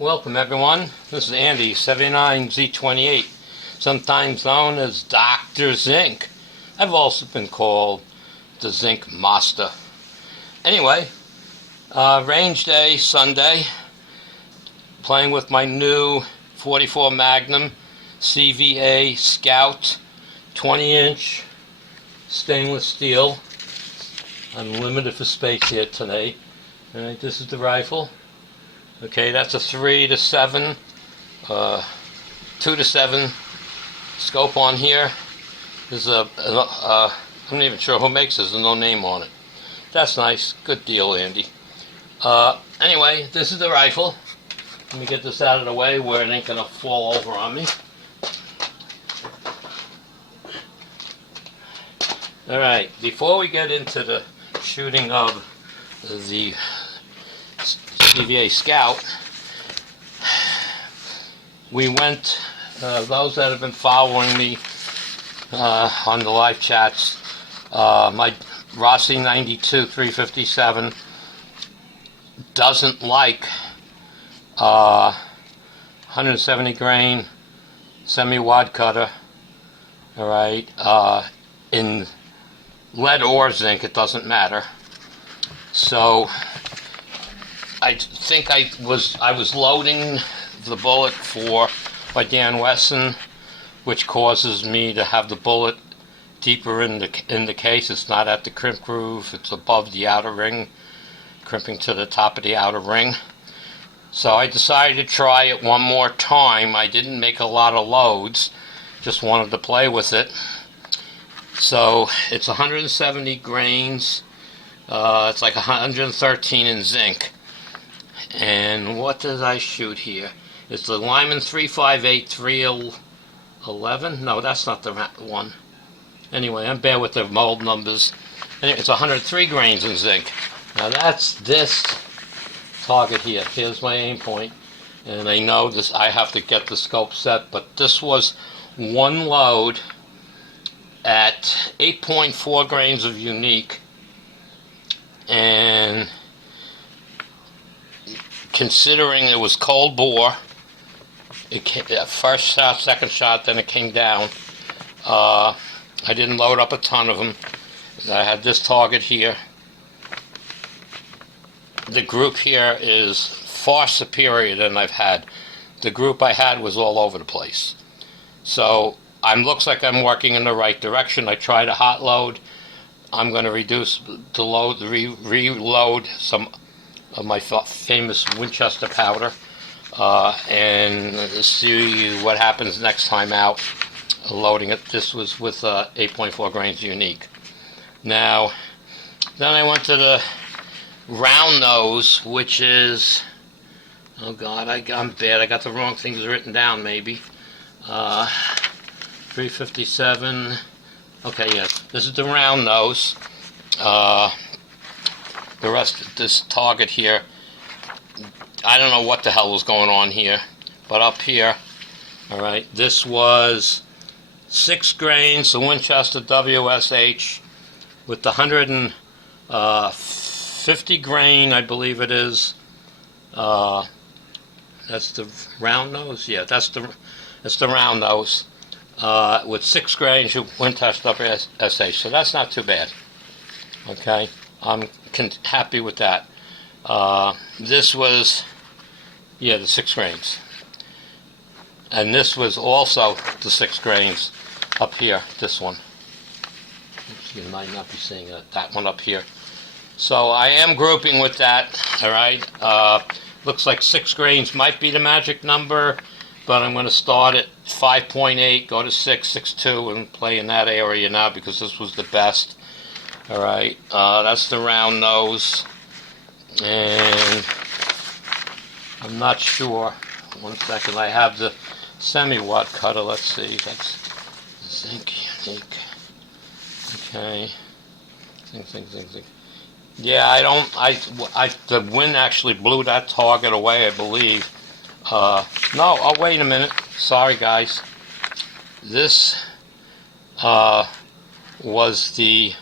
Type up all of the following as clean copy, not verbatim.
Welcome everyone, this is Andy, 79Z28, sometimes known as Dr. Zinc. I've also been called the Zinc Master. Anyway, range day, Sunday, playing with my new 44 Magnum CVA Scout 20-inch stainless steel. I'm limited for space here today. Alright, this is the rifle. Okay, that's a 3 to 7, 2 to 7 scope on here. There's I'm not even sure who makes this, there's no name on it. That's nice, good deal, Andy. Anyway, this is the rifle. Let me get this out of the way where it ain't gonna fall over on me. Alright, before we get into the shooting of the CVA Scout, we went, those that have been following me on the live chats, my Rossi 92 357 doesn't like 170 grain semi-wad cutter, alright, in lead or zinc, it doesn't matter. So I think I was loading the bullet for my Dan Wesson, which causes me to have the bullet deeper in the case. It's not at the crimp groove, it's above the outer ring, crimping to the top of the outer ring. So I decided to try it one more time. I didn't make a lot of loads, just wanted to play with it. So it's 170 grains, it's like 113 in zinc. And what did I shoot here? It's the Lyman 358 311. No, that's not the one. Anyway, I'm bad with the mold numbers. Anyway, it's 103 grains in zinc. Now that's this target here. Here's my aim point. And I know this. I have to get the scope set, but this was one load at 8.4 grains of unique. And considering it was cold bore, it came, first shot, second shot, then it came down. I didn't load up a ton of them. I had this target here. The group here is far superior than I've had. The group I had was all over the place. So looks like I'm working in the right direction. I tried a hot load. I'm going to reduce the load, reload some of my famous Winchester powder, and see what happens next time out loading it. This was with 8.4 grains unique. Now, then I went to the round nose, which is, oh god, I'm bad, I got the wrong things written down maybe. 357, okay, yes, this is the round nose. The rest of this target here, I don't know what the hell was going on here, but up here, alright, this was 6 grains, the Winchester WSH, with the 150 grain, I believe it is. That's the round nose? Yeah, that's the round nose, with 6 grains of Winchester WSH, so that's not too bad. Okay, I'm happy with that. This was, yeah, the 6 grains. And this was also the 6 grains up here, this one. You might not be seeing that one up here. So I am grouping with that, alright. Looks like 6 grains might be the magic number, but I'm going to start at 5.8, go to 6, 6.2, and play in that area now because this was the best. Alright, that's the round nose, and I'm not sure, one second, I have the semi-watt cutter, let's see, that's zinc unique, okay, zinc. Yeah, the wind actually blew that target away, I believe. No, oh, wait a minute, sorry guys, this was the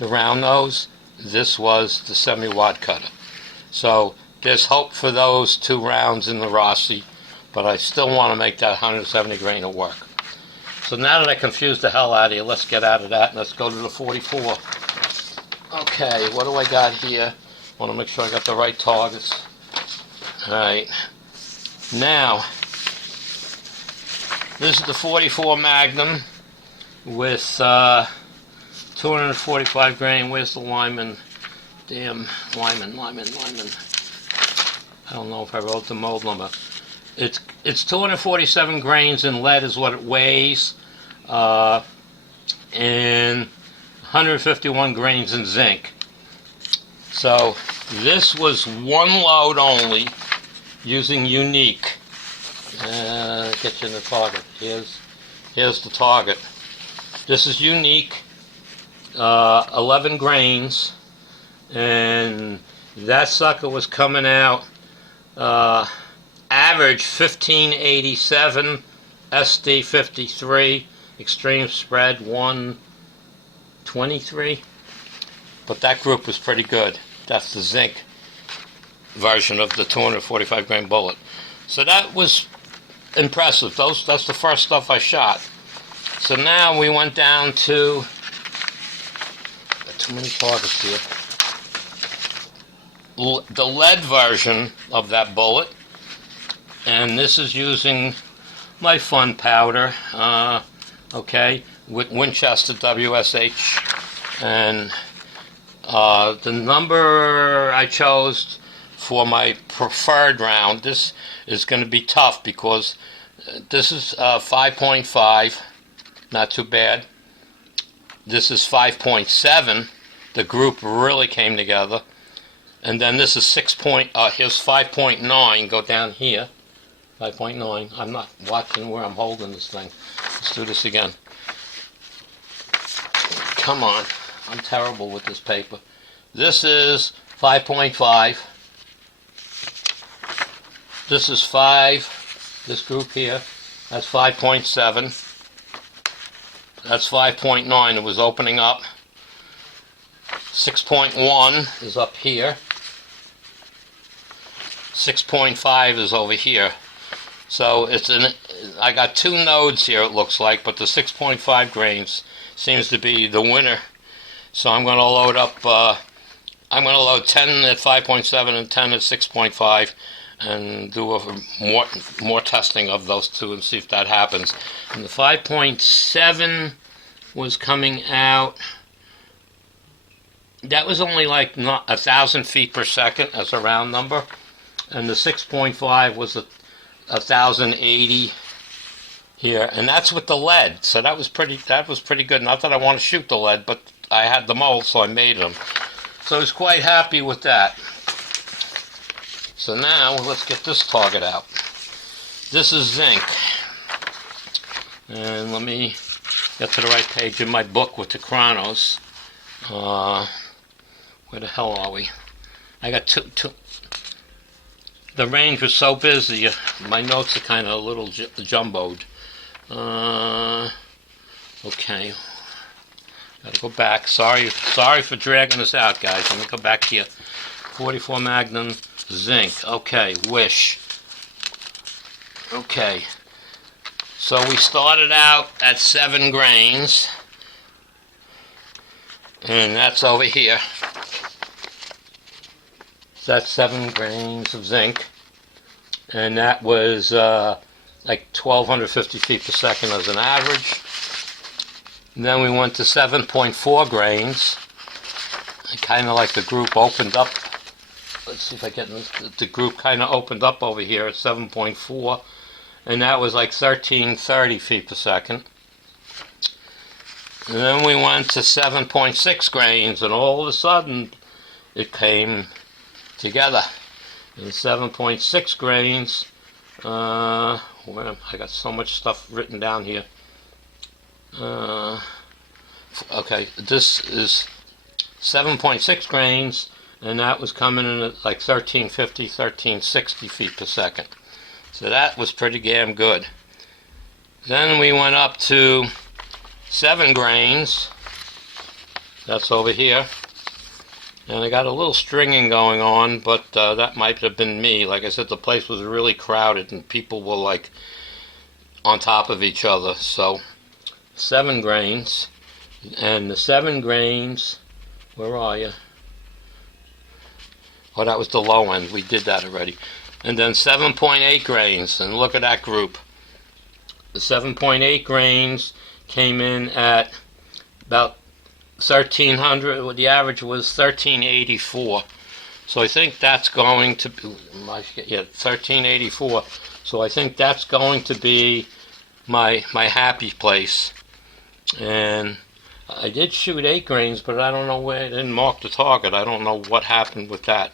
round nose, this was the semi-wad cutter. So there's hope for those 2 rounds in the Rossi, but I still want to make that 170 grain of work. So now that I confused the hell out of you, let's get out of that and let's go to the 44. Okay, what do I got here? I want to make sure I got the right targets. Alright, now, this is the 44 Magnum with 245 grain. Where's the Lyman? Damn, Lyman. I don't know if I wrote the mold number. It's 247 grains in lead is what it weighs, and 151 grains in zinc. So this was one load only using unique. Get you in the target. Here's the target. This is unique, 11 grains, and that sucker was coming out average 1587, SD 53, extreme spread 123. But that group was pretty good. That's the zinc version of the 245 grain bullet. So that was impressive. That's the first stuff I shot. So now we went down to, got too many targets here, the lead version of that bullet, and this is using my fun powder, okay, with Winchester WSH, and the number I chose for my preferred round, this is going to be tough because this is 5.5, not too bad. This is 5.7. The group really came together. And then this is here's 5.9. Go down here. 5.9. I'm not watching where I'm holding this thing. Let's do this again. Come on. I'm terrible with this paper. This is 5.5. This is 5. This group here. That's 5.7. That's 5.9. It was opening up. 6.1 is up here. 6.5 is over here. So I got 2 nodes here, it looks like, but the 6.5 grains seems to be the winner. So I'm going to load up, I'm going to load 10 at 5.7 and 10 at 6.5 and do more testing of those 2 and see if that happens. And the 5.7 was coming out, that was only like 1,000 feet per second as a round number, and the 6.5 was 1,080 here, and that's with the lead. So that was pretty good. Not that I want to shoot the lead, but I had the mold, so I made them. So I was quite happy with that. So now let's get this target out. This is zinc, and let me get to the right page in my book with the chronos. Where the hell are we? I got two. The range was so busy, my notes are kind of a little jumbled. Okay. Gotta go back. Sorry for dragging this out, guys. Let me go back here. 44 Magnum zinc. Okay, wish. Okay. So we started out at 7 grains. And that's over here. That's 7 grains of zinc. And that was like 1,250 feet per second as an average. And then we went to 7.4 grains. Kind of like the group opened up. Let's see if I get the group kind of opened up over here at 7.4. And that was like 1,330 feet per second. And then we went to 7.6 grains, and all of a sudden it came together. And 7.6 grains, I got so much stuff written down here. Okay, this is 7.6 grains, and that was coming in at like 1,350, 1,360 feet per second. So that was pretty damn good. Then we went up to 7 grains. That's over here. And I got a little stringing going on, but that might have been me. Like I said, the place was really crowded and people were like on top of each other. So 7 grains, and the 7 grains, where are you? Oh, that was the low end. We did that already. And then 7.8 grains, and look at that group. The 7.8 grains came in at about 1,300. Well, the average was 1,384. So I think that's going to be, 1,384. So I think that's going to be my happy place. And I did shoot 8 grains, but I don't know where. I didn't mark the target. I don't know what happened with that.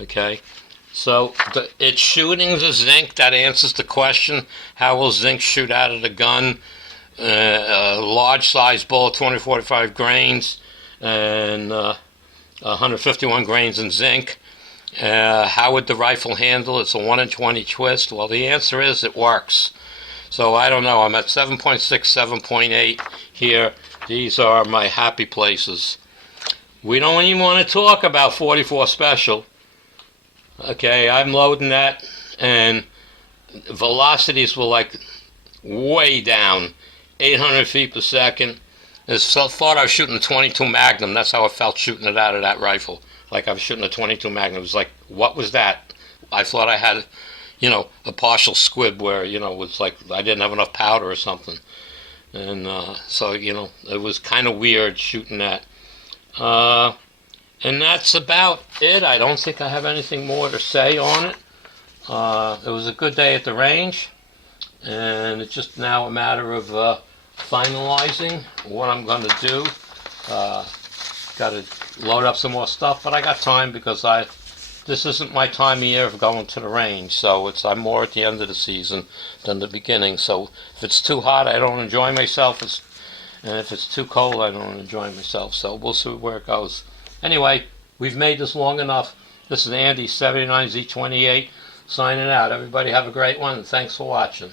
Okay, so it's shooting the zinc. That answers the question: how will zinc shoot out of the gun? A large size bullet, 20-45 grains, and 151 grains in zinc. How would the rifle handle? It's a 1 in 20 twist. Well, the answer is it works. So I don't know. I'm at 7.6, 7.8 here. These are my happy places. We don't even want to talk about 44 Special. Okay, I'm loading that, and velocities were like way down, 800 feet per second. I thought I was shooting a 22 Magnum. That's how I felt shooting it out of that rifle. Like I was shooting a 22 Magnum. It was like, what was that? I thought I had, a partial squib where, it was like I didn't have enough powder or something. And so, it was kind of weird shooting that. And that's about it. I don't think I have anything more to say on it. It was a good day at the range, and it's just now a matter of finalizing what I'm going to do. Got to load up some more stuff, but I got time because this isn't my time of year of going to the range, so I'm more at the end of the season than the beginning. So if it's too hot, I don't enjoy myself, and if it's too cold, I don't enjoy myself. So we'll see where it goes. Anyway, we've made this long enough. This is Andy, 79Z28, signing out. Everybody have a great one, and thanks for watching.